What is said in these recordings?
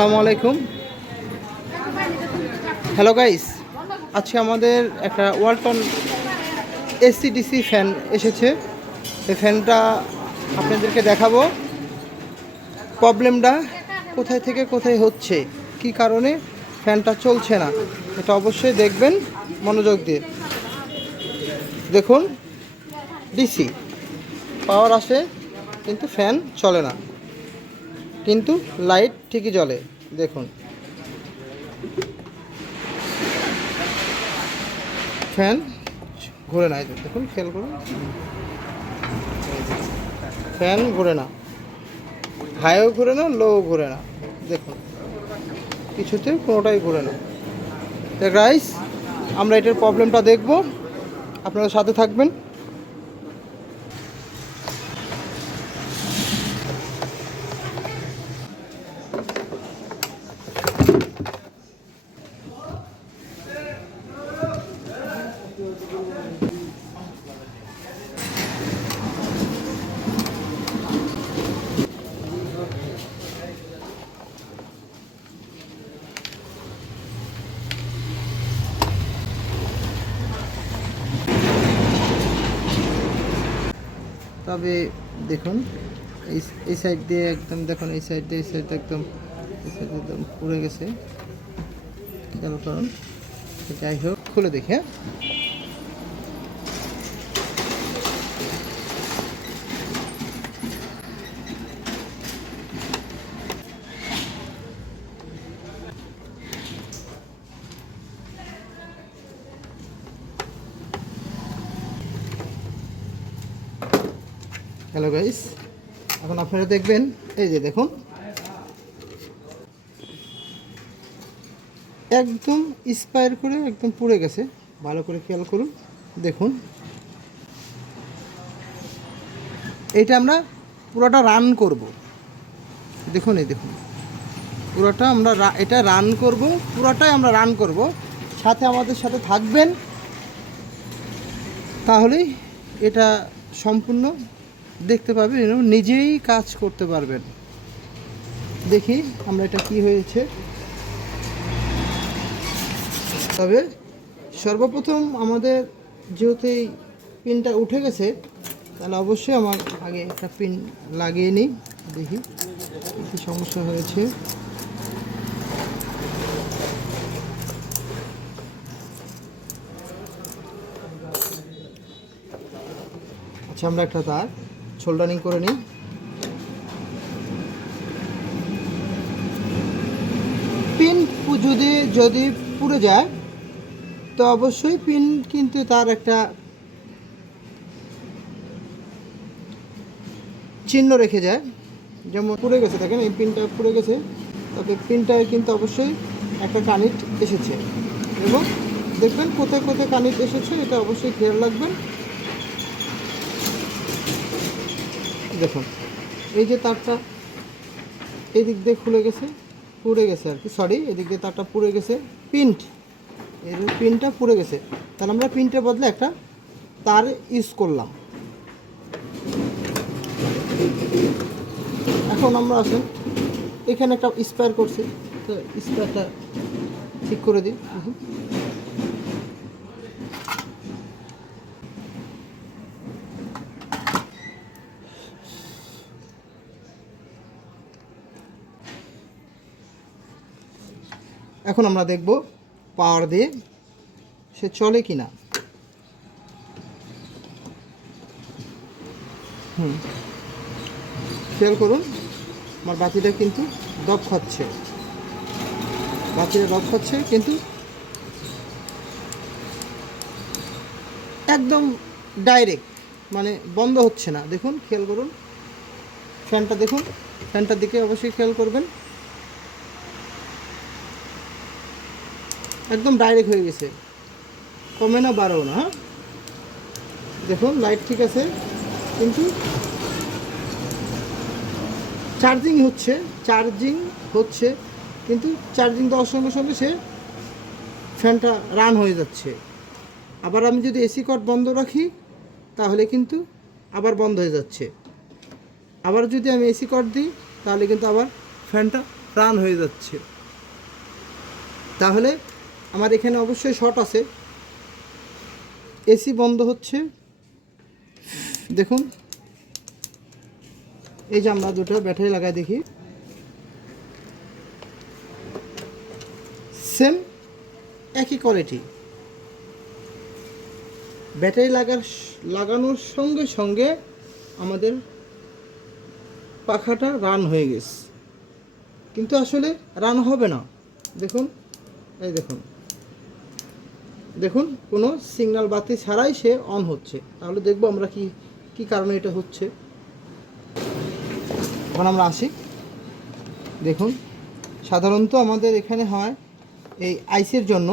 আসসালামু আলাইকুম। Hello guys, আজকে আমাদের একটা ওয়ালটন এসি ফ্যান এসেছে। এই ফ্যানটা আপনাদেরকে দেখাবো, প্রবলেমটা কোথায় থেকে কোথায় হচ্ছে, কি কারণে ফ্যানটা চলছে না, এটা অবশ্যই দেখবেন মনোযোগ দিয়ে। দেখুন, ডিসি পাওয়ার আসে কিন্তু ফ্যান চলে না, কিন্তু লাইট ঠিকই জ্বলে। দেখুন, ফ্যান ঘুরে না। দেখুন, খেয়াল করুন, ফ্যান ঘুরে না, হাইও ঘুরে না, লো ঘুরে না। দেখুন, কিছুতে কোনোটাই ঘুরে না। তো গাইস, আমরা এটার প্রবলেমটা দেখব, আপনারা সাথে থাকবেন। তবে দেখুন, এই সাইড দিয়ে একদম দেখুন, এই সাইড একদম পুড়ে গেছে। খেয়াল করুন। যাই হোক, খুলে দেখি। হ্যাঁ, হ্যালো গাইস, এখন আপনারা দেখবেন, এই যে দেখুন, একদম স্পায়ার করে একদম পুড়ে গেছে। ভালো করে খেয়াল করুন, দেখুন। এইটা আমরা পুরোটা রান করব। দেখুন, এই দেখুন, পুরোটা আমরা এটা রান করব, পুরোটাই আমরা রান করব। সাথে আমাদের সাথে থাকবেন, তাহলেই এটা সম্পূর্ণ দেখতে পাবেন এবং নিজেই কাজ করতে পারবেন। দেখি আমরা এটা কি হয়েছে। তবে সর্বপ্রথম আমাদের যেহেতু এই পিনটা উঠে গেছে, তাহলে অবশ্যই আমার আগে একটা পিন লাগিয়ে নিই, দেখি কী সমস্যা হয়েছে। আচ্ছা, আমরা একটা তার সোল্ডারিং করে নিই। পিন যদি পুড়ে যায়, তো অবশ্যই পিন কিন্তু তার একটা চিহ্ন রেখে যায়। যেমন পুড়ে গেছে, দেখেন এই পিনটা পুড়ে গেছে, তবে পিনটায় কিন্তু অবশ্যই একটা কানেক্ট এসেছে, এবং দেখবেন কোথায় কোথায় কানেক্ট এসেছে, এটা অবশ্যই খেয়াল রাখবেন। দেখুন, এই যে তারটা এই দিক দিয়ে খুলে গেছে, পুড়ে গেছে আর কি, সরি, এদিক দিয়ে তারটা পুড়ে গেছে, পিনটা পুড়ে গেছে। তাহলে আমরা পিনটার বদলে একটা তার ইউজ করলাম। এখন আমরা আসেন, এখানে একটা স্পায়ার করছি, তো স্পায়ারটা ঠিক করে দিই। এখন আমরা দেখব পাওয়ার দিয়ে সে চলে কি না। খেয়াল করুন, আমার বাতিটা কিন্তু দপ খাচ্ছে, কিন্তু একদম ডাইরেক্ট, মানে বন্ধ হচ্ছে না। দেখুন, খেয়াল করুন, ফ্যানটা দেখুন, ফ্যানটার দিকে অবশ্যই খেয়াল করবেন। একদম ডাইরেক্ট হয়ে গেছে, কমে না বাড়াও না। হ্যাঁ, দেখুন, লাইট ঠিক আছে, কিন্তু চার্জিং হচ্ছে, কিন্তু চার্জিং দেওয়ার সঙ্গে সঙ্গে সে ফ্যানটা রান হয়ে যাচ্ছে। আবার আমি যদি এসি কর্ড বন্ধ রাখি, তাহলে কিন্তু আবার বন্ধ হয়ে যাচ্ছে। আবার যদি আমি এসি কর্ড দিই, তাহলে কিন্তু আবার ফ্যানটা রান হয়ে যাচ্ছে। তাহলে আমার এখানে অবশ্যই শর্ট আছে। এসি বন্ধ হচ্ছে, দেখুন। এই যে আমরা দুটো ব্যাটারি লাগাই দেখি, সেম একই কোয়ালিটি। ব্যাটারি লাগানোর সঙ্গে সঙ্গে আমাদের পাখাটা রান হয়ে গেছে, কিন্তু আসলে রান হবে না। দেখুন, এই দেখুন, দেখুন কোনো সিগন্যাল বাতি ছাড়াই সে অন হচ্ছে। তাহলে দেখব আমরা কি কারণে এটা হচ্ছে। এখন আমরা আসি। দেখুন, সাধারণত আমাদের এখানে হয় এই আইসির জন্য,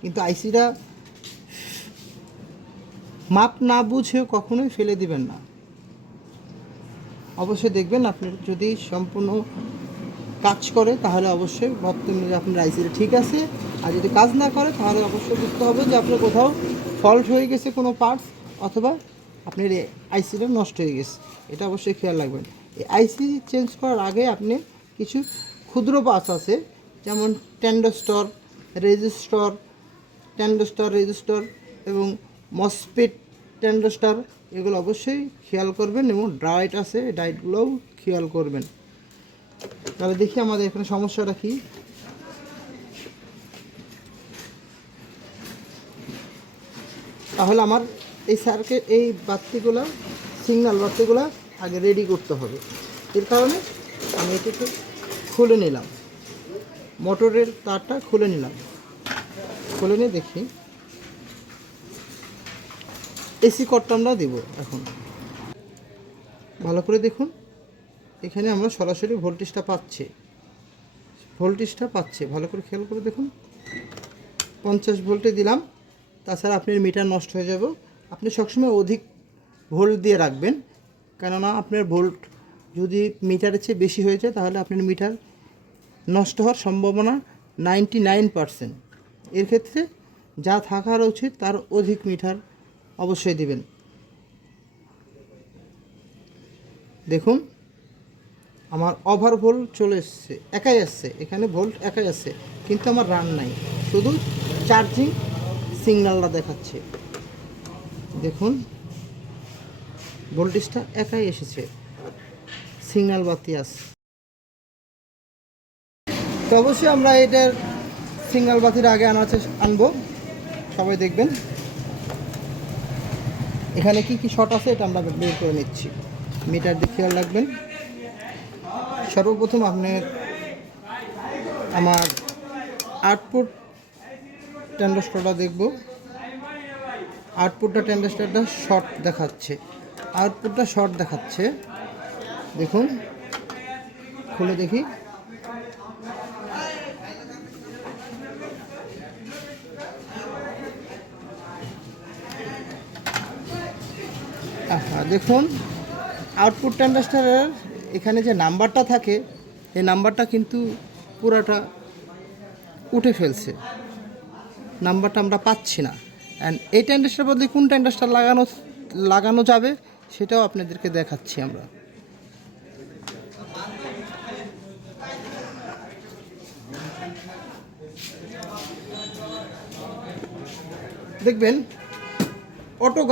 কিন্তু আইসিটা মাপ না বুঝে কখনোই ফেলে দিবেন না। অবশ্যই দেখবেন আপনি যদি সম্পূর্ণ কাজ করে তাহলে অবশ্যই ভাবতেন যে আপনার আইসিটা ঠিক আছে, আর যদি কাজ না করে তাহলে অবশ্যই বুঝতে হবে যে আপনার কোথাও ফল্ট হয়ে গেছে কোনো পার্টস, অথবা আপনার আইসিটা নষ্ট হয়ে গেছে। এটা অবশ্যই খেয়াল রাখবেন। এই আইসি চেঞ্জ করার আগে আপনি কিছু ক্ষুদ্র পার্টস আছে, যেমন ট্যান্ডোস্টর, রেজিস্টর এবং মসফেট ট্যান্ডোস্টার, এগুলো অবশ্যই খেয়াল করবেন, এবং ডায়েট আছে, ডায়েটগুলোও খেয়াল করবেন। তাহলে দেখি আমাদের এখানে সমস্যাটা কি। তাহলে আমার এই সার্কিট, এই বাতিগুলো, সিগন্যাল বাতিগুলো আগে রেডি করতে হবে। এর কারণে আমি এটাকে খুলে নিলাম, মোটরের তারটা খুলে নিলাম। খুলে নিয়ে দেখি এসি কটটা আমরা দেবো। এখন ভালো করে দেখুন, এখানে আমরা সরাসরি ভোল্টেজটা পাচ্ছে। ভালো করে খেয়াল করে দেখুন, 50 ভোল্টে দিলাম। তাছাড়া আপনার মিটার নষ্ট হয়ে যাবে। আপনি সবসময় অধিক ভোল্ট দিয়ে রাখবেন, কেননা আপনার ভোল্ট যদি মিটারের চেয়ে বেশি হয়ে যায় তাহলে আপনার মিটার নষ্ট হওয়ার সম্ভাবনা 99%। এর ক্ষেত্রে যা থাকার উচিত তার অধিক মিটার অবশ্যই দিবেন। দেখুন, আমার ওভার ভোল্ট চলে এসছে, একাই আসছে, এখানে ভোল্ট একাই আসছে, কিন্তু আমার রান নাই, শুধু চার্জিং সিগন্যালটা দেখাচ্ছে। দেখুন, ভোল্টেজটা একাই এসেছে, সিগন্যাল বাতি আসছে। তো অবশ্যই আমরা এটার সিগন্যাল বাতির আগে আনবো। সবাই দেখবেন এখানে কি শর্ট আছে, এটা আমরা বের করে নিচ্ছি। মিটার দিয়ে খেয়াল রাখবেন। সর্বপ্রথম আমার আউটপুট ট্যান্ডোস্টারটা দেখব। ট্যান্ডোস্টারটা শর্ট দেখাচ্ছে, আউটপুটটা শর্ট দেখাচ্ছে। দেখুন, খুলে দেখি। দেখুন, আউটপুট ট্যান্ডোস্টারের এখানে যে নাম্বারটা থাকে, এই নাম্বারটা কিন্তু পুরাটা উঠে ফেলছে, নাম্বারটা আমরা পাচ্ছি না। অ্যান্ড এই ট্যান্ডোস্টার বদলে কোন ট্যান্ডোস্টার লাগানো যাবে সেটাও আপনাদেরকে দেখাচ্ছি আমরা। দেখবেন অটো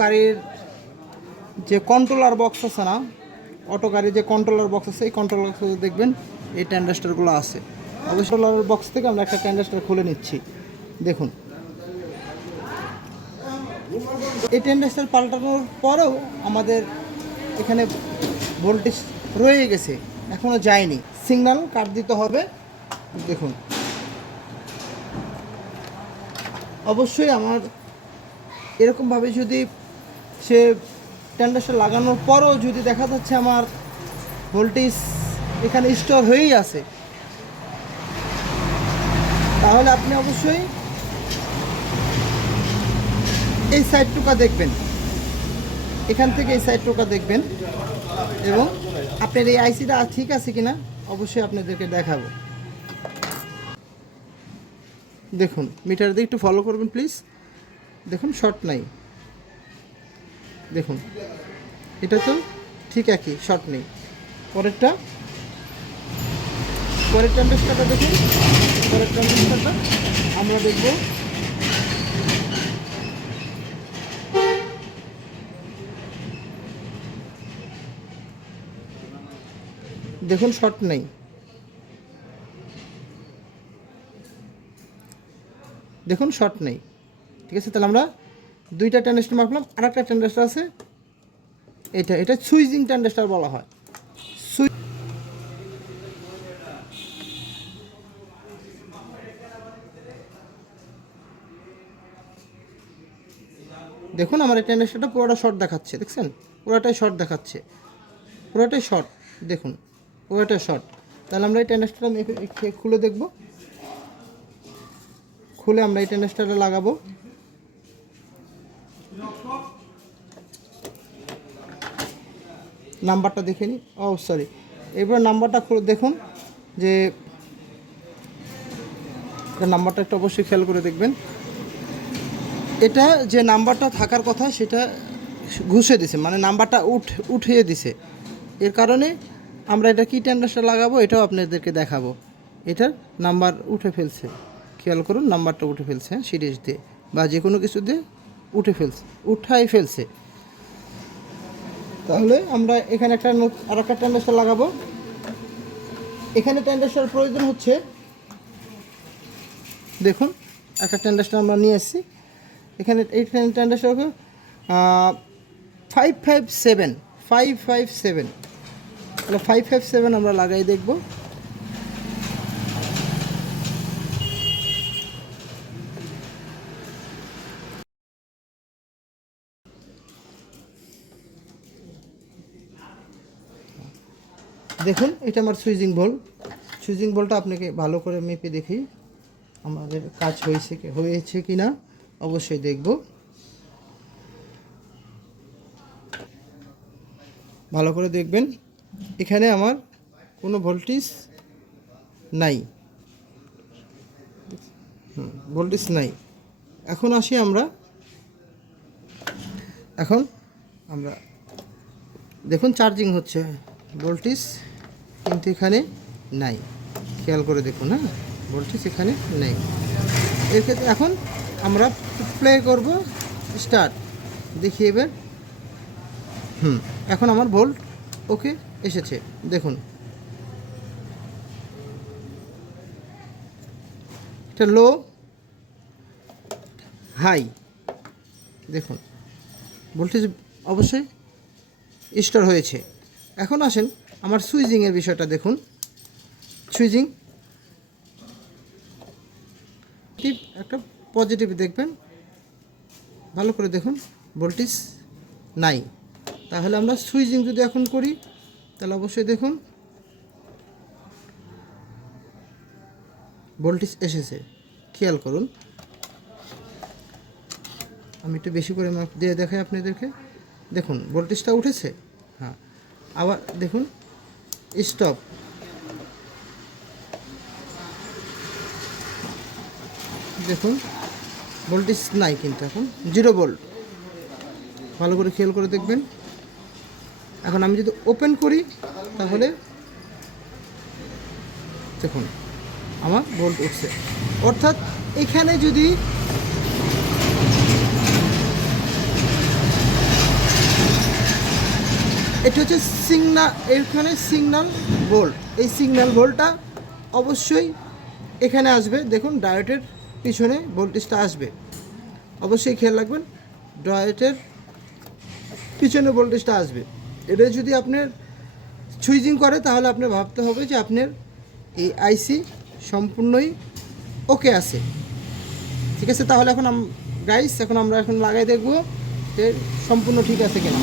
গাড়ির যে কন্ট্রোলার বক্স আছে না, অটো গাড়ির যে কন্ট্রোলার বক্স আছে, এই কন্ট্রোলার বক্সে দেখবেন এই ট্যান্ডোস্টারগুলো আছে। অবশ্যই কন্ট্রোলার বক্স থেকে আমরা একটা ট্যান্ডোস্টার খুলে নিচ্ছি। দেখুন, এই ট্যান্ডোস্টার পাল্টানোর পরেও আমাদের এখানে ভোল্টেজ রয়ে গেছে, এখনও যায়নি, সিগন্যাল কাট দিতে হবে। দেখুন, অবশ্যই আমার এরকমভাবে যদি সে ট্যান্ডোস্টার লাগানোর পরও যদি দেখা যাচ্ছে আমার ভোল্টেজ এখানে স্টোর হয়েই আছে, তাহলে আপনি অবশ্যই এই সাইডটুকা দেখবেন, এখান থেকে এই সাইডটুকা দেখবেন, এবং আপনার এই আইসিটা ঠিক আছে কিনা অবশ্যই আপনাদেরকে দেখাবো। দেখুন, মিটার দিয়ে একটু ফলো করবেন প্লিজ। দেখুন, শর্ট নাই। দেখুন, এটা তো ঠিক একই, শর্ট নেই। পরেরটা পরের ট্রানজিস্টারটা দেখুন, পরের ট্রানজিস্টারটা আমরা দেখব। দেখুন শর্ট নেই, দেখুন শর্ট নেই। ঠিক আছে, তাহলে আমরা দুইটা ট্রানজিস্টার মাপলাম। আর একটা ট্রানজিস্টার আছে, এটা সুইচিং ট্রানজিস্টার বলা হয়। দেখুন আমার এই ট্রানজিস্টারটা পুরোটা শর্ট দেখাচ্ছে, দেখছেন পুরোটাই শর্ট দেখাচ্ছে, পুরোটাই শর্ট, দেখুন পুরোটাই শর্ট। তাহলে আমরা এই ট্রানজিস্টারটা খুলে দেখব, খুলে আমরা এই ট্রানজিস্টারটা লাগাবো। নাম্বারটা দেখে নিই, ও সরি, এবার নাম্বারটা খুলে দেখুন যে নাম্বারটা একটু অবশ্যই খেয়াল করে দেখবেন। এটা যে নাম্বারটা থাকার কথা সেটা ঘুষে দিছে, মানে নাম্বারটা উঠিয়ে দিছে। এর কারণে আমরা এটা কি ট্রানজিস্টার লাগাবো এটাও আপনাদেরকে দেখাবো। এটার নাম্বার উঠে ফেলছে, খেয়াল করুন নাম্বারটা উঠে ফেলছে, হ্যাঁ সিরিজ দিয়ে বা যে কোনো কিছু দিয়ে উঠাই ফেলছে। তাহলে আমরা এখানে আর একটা ট্রানজিস্টার লাগাবো। এখানে ট্রানজিস্টার প্রয়োজন হচ্ছে, দেখুন একটা ট্রানজিস্টার আমরা নিয়ে এসেছি। এখানে এই ট্রানজিস্টার 557 তাহলে 557 আমরা লাগাই দেখব। দেখুন এটা আমার সুইচিং বোল্টটা আপনাকে ভালো করে মেপে দেখি আমাদের কাজ হয়েছে কি না অবশ্যই দেখব। ভালো করে দেখবেন, এখানে আমার কোনো ভোল্টেজ নাই, ভোল্টেজ নাই। এখন আসি আমরা দেখুন চার্জিং হচ্ছে, ভোল্টেজ কিন্তু এখানে নাই, খেয়াল করে দেখুন, হ্যাঁ ভোল্টেজ এখানে নেই। এর ক্ষেত্রে এখন আমরা প্লে করব, স্টার্ট দেখি এবার। এখন আমার ভোল্ট ওকে এসেছে, দেখুন এটা লো হাই, দেখুন ভোল্টেজ অবশ্যই স্টোর হয়েছে। এখন আসেন আমার সুইচিংয়ের বিষয়টা দেখুন। সুইচিং একটা পজিটিভ দেখবেন, ভালো করে দেখুন ভোল্টেজ নাই। তাহলে আমরা সুইচিং যদি এখন করি তাহলে অবশ্যই দেখুন ভোল্টেজ এসেছে, খেয়াল করুন। আমি একটু বেশি করে মাপ দিয়ে দেখাই আপনাদেরকে, দেখুন ভোল্টেজটা উঠেছে। হ্যাঁ, আবার দেখুন স্টপ, দেখুন ভোল্টেজ নাই কিন্তু এখন 0 ভোল্ট, ভালো করে খেয়াল করে দেখবেন। এখন আমি যদি ওপেন করি তাহলে দেখুন আমার ভোল্ট উঠছে। অর্থাৎ এখানে যদি এটা হচ্ছে এখানে সিগন্যাল ভোল্ট, এই সিগন্যাল ভোল্টটা অবশ্যই এখানে আসবে। দেখুন ডায়োডের পিছনে ভোল্টেজটা আসবে, অবশ্যই খেয়াল রাখবেন ডায়োডের পিছনে ভোল্টেজটা আসবে। এটা যদি আপনার সুইচিং করে তাহলে আপনার ভাবতে হবে যে আপনার এই আইসি সম্পূর্ণই ওকে আছে, ঠিক আছে। তাহলে এখন গাইস এখন আমরা লাগাই দেখব যে সম্পূর্ণ ঠিক আছে কিনা।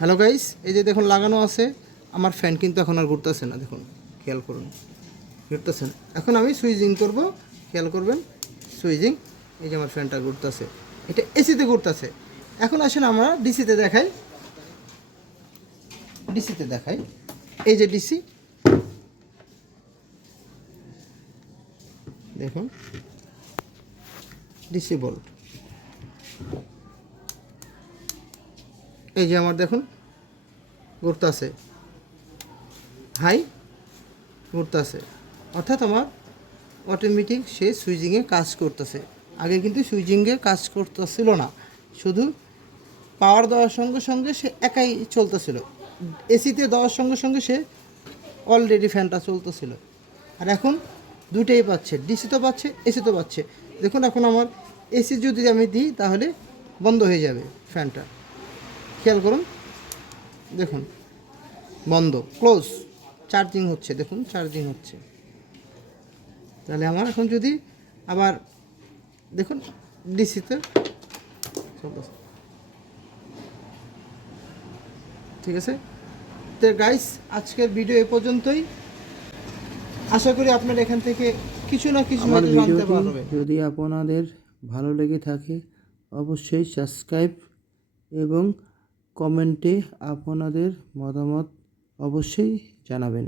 হ্যালো গাইস, এই যে দেখুন লাগানো আছে, আমার ফ্যান কিন্তু এখন আর ঘুরতেছে না, দেখুন খেয়াল করুন ঘুরতেছে না। এখন আমি সুইচিং করব, খেয়াল করবেন সুইচিং, এই যে আমার ফ্যানটা ঘুরতেছে, এটা এসিতে ঘুরতেছে। এখন আসেন আমরা ডিসিতে দেখাই। ডিসিতে দেখাই। এই যে ডিসি, দেখুন ডিসি বোল্ট। এই যে আমার দেখুন ঘুরতেছে, হাই ঘুরতেছে, অর্থাৎ আমার অটোমেটিক সে সুইচিংয়ে কাজ করতেছে। আগে কিন্তু সুইচিংয়ে কাজ করতেছিল না, শুধু পাওয়ার দেওয়ার সঙ্গে সঙ্গে সে একাই চলতেছিল। এসিতে দেওয়ার সঙ্গে সঙ্গে সে অলরেডি ফ্যানটা চলতেছিল। আর এখন দুটোই পাচ্ছে, ডিসি তো পাচ্ছে, এসি তো পাচ্ছে। দেখুন এখন আমার এসি যদি আমি দিই তাহলে বন্ধ হয়ে যাবে ফ্যানটা, খেয়াল করুন, দেখুন বন্ধ, ক্লোজ। চার্জিং হচ্ছে, দেখুন চার্জিং হচ্ছে। তাহলে আমার এখন যদি আবার দেখুন ডিসিতে চলতেছে, ঠিক আছে। তো গাইস, আজকের ভিডিও এ পর্যন্তই। আশা করি আপনারা এখান থেকে কিছু না কিছু জানতে পারবেন। যদি আপনাদের ভালো লেগে থাকে অবশ্যই সাবস্ক্রাইব এবং কমেন্টে আপনাদের মতামত অবশ্যই জানাবেন।